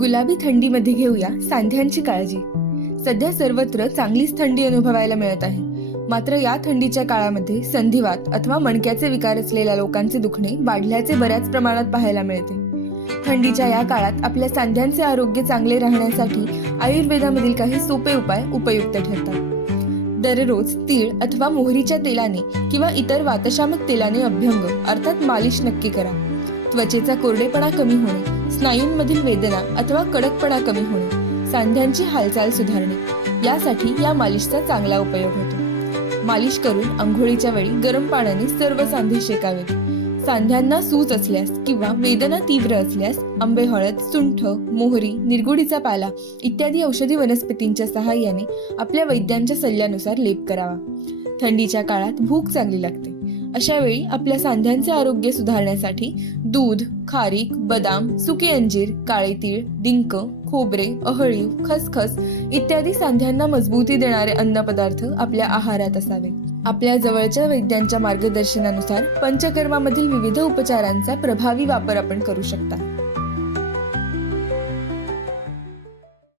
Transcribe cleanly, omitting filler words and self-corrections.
गुलाबी थंडीमध्ये घेऊया सांध्यांची काळजी. सध्या सर्वत्र चांगलीच थंडी अनुभवायला मिळत आहे. मात्र या थंडीच्या काळामध्ये संधिवात अथवा मणक्याचे विकार असलेल्या लोकांचे दुखणे वाढल्याचे बऱ्याच प्रमाणात पाहायला मिळते. थंडीच्या या काळात आपल्या सांध्यांचे आरोग्य चांगले राहण्यासाठी आयुर्वेदामधील काही सोपे उपाय उपयुक्त ठरतात. दररोज तीळ अथवा मोहरीच्या तेलाने किंवा इतर वातशामक तेलाने अभ्यंग अर्थात मालिश नक्की करा. त्वचेचा कोरडेपणा कमी होणे, स्नायूंमधील वेदना अथवा कडकपणा कमी होणे, सांध्यांची हालचाल सुधारणे यासाठी या मालिशचा चांगला उपयोग होतो. मालिश करून अंघोळीच्या वेळी गरम पाण्याने सर्व सांधे शेकावेत. सांध्यांना सूज असल्यास किंवा वेदना तीव्र असल्यास आंबे हळद, सुंठ, मोहरी, निरगुडीचा पाला इत्यादी औषधी वनस्पतींच्या सहाय्याने आपल्या वैद्यांच्या सल्ल्यानुसार लेप करावा. थंडीच्या काळात भूक चांगली लागते. अशा वेळी आपल्या सांध्यांचे आरोग्य सुधारण्यासाठी दूध, खारीक, बदाम, सुके अंजीर, काळे तीळ, डिंक, खोबरे, अहळीव, खसखस इत्यादी सांध्यांना मजबूती देणारे अन्नपदार्थ आपल्या आहारात असावे. आपल्या जवळच्या वैद्यांच्या मार्गदर्शनानुसार पंचकर्मामधील विविध उपचारांचा प्रभावी वापर आपण करू शकता.